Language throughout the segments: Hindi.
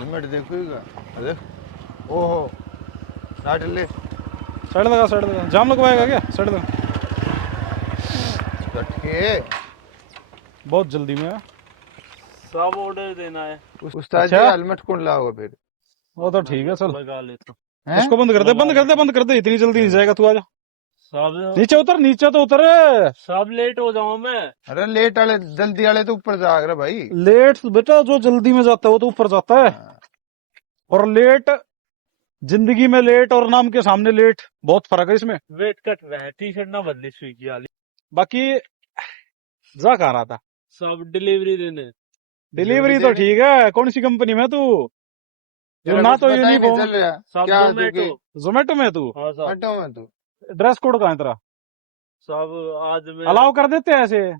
हेलमेट देखोगा। अरे ओहो साइड ले। साइड लगा जाम लगवाएगा क्या? साइड लगा झटके बहुत जल्दी में है। सब ऑर्डर देना है। उस्ताद जी अच्छा? हेलमेट कौन लाओगे फिर? वो तो ठीक है चल। लगा लेता हूँ। हैं? इसको बंद कर दे इतनी जल्दी नहीं जाएगा तू। आजा सब नीचे तो उतर। सब लेट हो जाऊं मैं। अरे लेट वाले जल्दी वाले तो ऊपर जाग रहे भाई। लेट बेटा जो जल्दी में जाता है वो तो ऊपर जाता है। हाँ। और लेट जिंदगी में लेट और नाम के सामने लेट बहुत फर्क है इसमें। वेट कट रहा है, टी शर्ट ना बदली स्विगी वाली। बाकी जा कहाँ रहा था? सब डिलीवरी देने। डिलीवरी तो ठीक है, कौन सी कंपनी में तू? जो तेरा ना कुछ तो पता ही नहीं यूनिफॉर्म चल रहा। सब क्या जोमेटो। जोमेटो में तू हाँ सब हटो में तू। ड्रेस कोड कहाँ है तेरा? सब आज में अलाउ कर देते हैं ऐसे?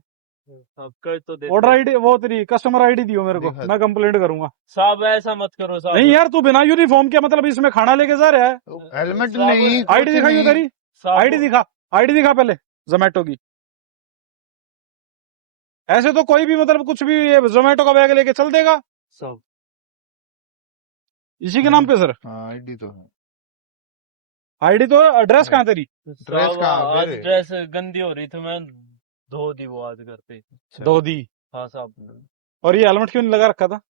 सब कर तो देते ऑर्डर हैं। आईडी वो तेरी कस्टमर आईडी दियो मेरे को, दिखा। मैं कंप्लेंट करूंगा। सब ऐसा मत करो सब। नहीं यार तू बिना यूनिफॉर्म के मतलब इसमें खाना लेके जा रहा है? हेलमेट सब- नहीं आईडी दिखाइयो तेरी। सब आईडी दिखा पहले जोमेटो की। ऐसे तो कोई भी मतलब कुछ भी जोमेटो का बैग लेके चल देगा सब इसी के नाम पे सर। हाँ आईडी तो है। आईडी तो एड्रेस कहाँ तेरी? ड्रेस सब कहाँ आज पे? ड्रेस गंदी हो रही थी, मैं धो दी वो आज घर पे। दो दी। हाँ सब और ये हेलमेट क्यों नहीं लगा रखा था?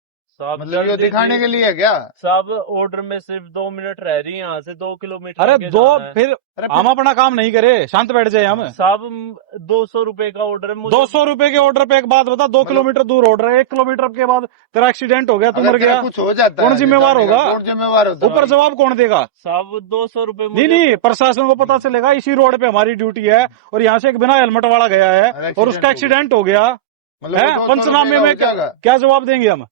सब मतलब ये जल्दी दिखाने थी। के लिए है क्या? सब ऑर्डर में सिर्फ 2 मिनट रह रही है, यहाँ से 2 किलोमीटर अरे आगे दो जाना है। फिर अरे हम अपना काम नहीं करे, शांत बैठ जाए हम। सब 200 रुपए का ऑर्डर है मुझे। 200 रुपए के ऑर्डर पे एक बात बता, 2 किलोमीटर दूर ऑर्डर है, 1 किलोमीटर के बाद तेरा एक्सीडेंट हो गया, तू अगर मर तेरा गया, कुछ हो जाता कौन है, जिम्मेवार जाने का होगा? कौन जिम्मेवार होता है ऊपर भाई? जवाब कौन देगा? सब 200 रुपए नहीं प्रशासन को पता चलेगा इसी रोड पे हमारी ड्यूटी है और यहाँ से एक बिना हेलमेट वाला गया है अरे और उसका एक्सीडेंट हो गया मतलब है, वो 200 पंचनामे रुपए का में हो जाएगा। क्या जवाब देंगे हम?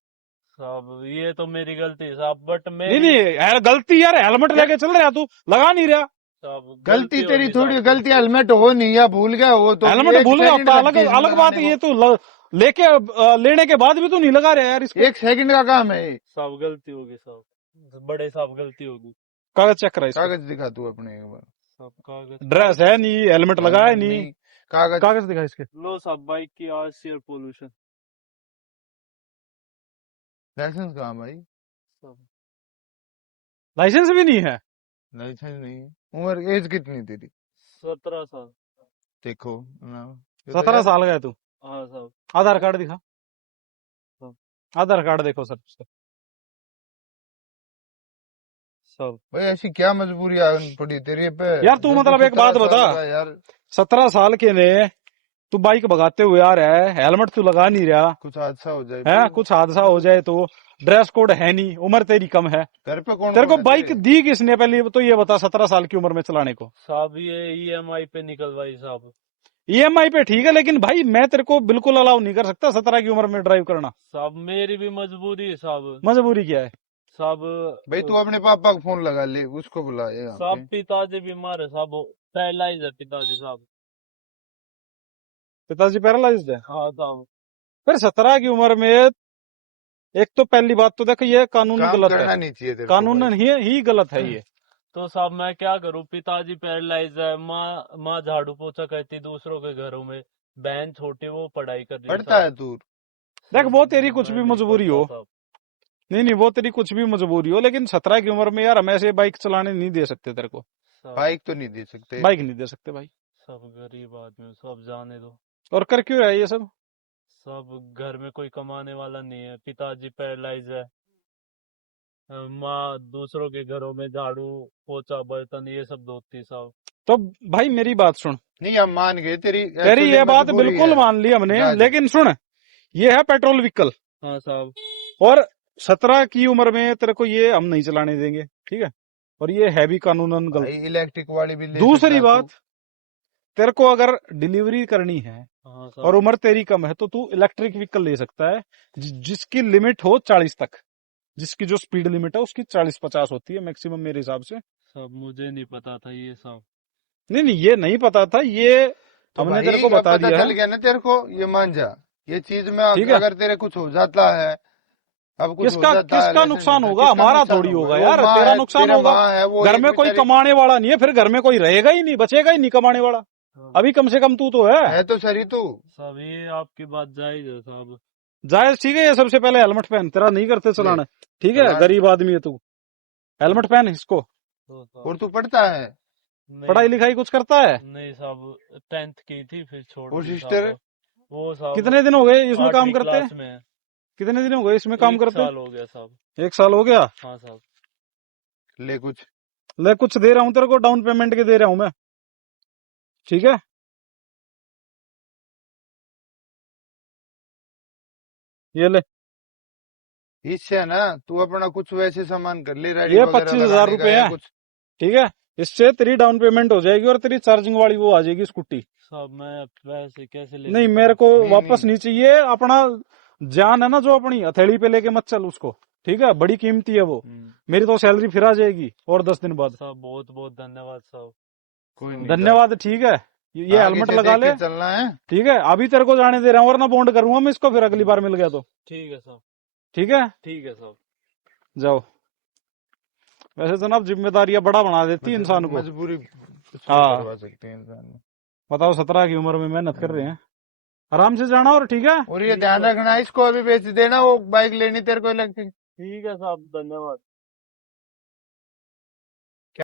सब ये तो मेरी गलती है सब, बट नहीं गलती यार, हेलमेट लेके चल रहा तू, लगा नहीं रहा। सब गलती तेरी होगी थोड़ी सब। गलती, हेलमेट हो नहीं या भूल गया हो तो हेलमेट एक भूल गया सेकंड होता, लगती है अलग बात है। लगाने ये तू लेके लेने के बाद भी तू नहीं लगा रहा यार इसको। को। एक सेकंड का काम है ये। सब गलती होगी सब, बड़े सब गलती होगी। कागज चेक करा इसको। कागज दिखा तू अपने एक बार। सब कागज ड्रेस है नहीं, हेलमेट लगा है नहीं, कागज कागज दिखा इसके। लो सब बाइक की आज एयर पोल्यूशन लाइसेंस कहाँ भाई? सब। लाइसेंस भी नहीं है? लाइसेंस नहीं है। उम्र एज कितनी तेरी? 17 साल। देखो ना, ये तो 17 यार- साल का है तू। हाँ सब आधार कार्ड दिखा, आधार कार्ड देखो सर। सब भाई ऐसी क्या मजबूरी आ पड़ी तेरे पे? यार तू जब मतलब एक 17 बात साल बता। का यार 17 साल के ने तू बाइक भगाते हुए आ रहा है, हेलमेट तू लगा नहीं रहा कुछ हादसा हो जाए है, भाई। कुछ हादसा हो जाए तो ड्रेस कोड है नहीं, उम्र तेरी कम है। घर पे कौन तेरे को कौन है बाइक तेरे? दी किसने पहले तो ये बता, 17 साल की उम्र में चलाने को? सब ये EMI पे निकलवाई सब। EMI पे ठीक है, लेकिन भाई मैं तेरे को बिल्कुल अलाउ नहीं कर सकता 17 की उम्र में ड्राइव करना। सब मेरी भी मजबूरी है सब। मजबूरी क्या है? सब भाई तू अपने पापा को फोन लगा ले, उसको बुला यहाँ सब पे। पिताजी बीमार है सब, पैरालाइज है पिताजी सब। पिताजी पैरालाइज्ड है? हाँ सब फिर 17 की उम्र में एक तो पहली बात तो देखो ये कानून काम गलत करना है, नहीं चाहिए तेरे को कानून भाई। ही गलत है ये। तो सब मैं क्या करूं, पिताजी पैरालाइज है, माँ झाड़ू पोछा करती दूसरों के घरों में, बहन छोटी वो पढ़ाई कर रही पढ़ता है तू? देख वो तेरी कुछ मैं भी नहीं मजबूरी पढ़ता हो, सब। नहीं वो तेरी कुछ भी मजबूरी हो, लेकिन 17 की उम्र में यार हम ऐसे बाइक चलाने नहीं दे सकते तेरे को। सब बाइक तो नहीं दे सकते। बाइक नहीं दे सकते भाई। सब गरीब आदमी सब जाने दो। और कर क्यों रहा है ये सब? सब घर में कोई कमाने वाला नहीं है, पिताजी पैरालाइज है, माँ दूसरों के घरों में झाड़ू पोछा बर्तन ये सब धोती सब। तो भाई मेरी बात सुन, नहीं हम मान गए तेरी तेरी ये बात मजबूरी बिल्कुल है। मान ली हमने, जा। लेकिन सुन ये है पेट्रोल व्हीकल हाँ सब और 17 की उम्र में तेरे को ये हम नहीं चलाने देंगे, ठीक है? और ये है भी कानूनन गलत। भाई इलेक्ट्रिक वाली भी ले दूसरी सकता बात, तेरे को अगर डिलीवरी करनी है हाँ और सब उम्र तेरी कम है तो तू इलेक्ट्रिक व्हीकल ले सकता है जिसकी लिमिट हो 40 तक, जिसकी जो स्पीड लिमिट है उसकी 40-50 होती है मैक्सिमम मेरे हिसाब से। सब मुझे नहीं पता था ये सब। नहीं ये नहीं पता था, ये तो हमने भाई तेरे को अब बता पता दिया चल है। गया ना तेरे को, ये मान जा। ये चीज में ठीक है। अगर तेरे कुछ हो जाता है, अब कुछ हो जाता है, किसका लाइसेंस नुकसान नहीं, होगा? किसका हमारा नुकसान थोड़ी होगा वो यार, माँ तेरा है, नुकसान तेरे होगा। माँ है, वो घर एक में कोई बेचारी- कमाने वाला नहीं है, फिर घर में कोई रहेगा ही नहीं, बचेगा ही नहीं कमाने वाला। अभी कम से कम तू तो है। है तो सही तू। सब ये आपकी बात जायज है सब, जायज ठीक है। ये सबसे पहले हेलमेट पहन, तेरा नहीं करते चलाना, ठीक है, चला। गरीब आदमी है तू, हेलमेट पहन इसको। तो साहब और तू पढ़ता है? पढ़ाई लिखाई कुछ करता है? नहीं साहब, 10th की थी फिर छोड़ और दी सिस्टर? साहब। वो साहब कितने दिन हो गए इसमें काम 8वीं करते? क्लास में है। कितने दिन हो गए इसमें काम 1 करते? साल हो गया साहब। 1 साल हो गया। हाँ साहब। ले कुछ। ले कुछ दे रहा हूँ तेरे को, डाउन पेमेंट के दे रहा हूँ मैं, ठीक है। ये ले, इससे ना तू अपना कुछ वैसे सामान कर ले, ये राइडिंग वगैरह 25,000 लगाने का रुपए या है, कुछ। ठीक है। इससे तेरी डाउन पेमेंट हो जाएगी और तेरी चार्जिंग वाली वो आ जाएगी स्कूटी। साहब मैं पैसे कैसे ले नहीं, सकता मेरे हूँ? को नहीं, वापस नहीं। नहीं चाहिए। अपना जान है ना जो अपनी हथेली पे लेके मत चल उसको, ठीक है, बड़ी कीमती है वो। मेरी तो सैलरी फिर आ जाएगी और 10 दिन बाद। साहब बहुत बहुत धन्यवाद साहब। कोई नहीं, धन्यवाद, ठीक है। ये आगे हेलमेट से लगा देख ले, के चलना है। ठीक है। अभी तेरे को जाने दे रहा हूँ, वरना बॉन्ड करूंगा मैं इसको फिर अगली बार मिल गया तो, ठीक है साहब। ठीक है। ठीक है साहब। जाओ। वैसे जनाब जिम्मेदारियां बड़ा बना देती है वैसे इंसान तो को। मजबूरी कुछ भी हाँ। करवा सकते हैं इंसान। बताओ, 17 की उम्र में मेहनत कर रहे हैं, आराम से जाना, और ठीक है। और ये ध्यान रखना, इसको अभी बेच देना, वो बाइक लेनी तेरे को इलेक्ट्रिक। ठीक है साहब, धन्यवाद।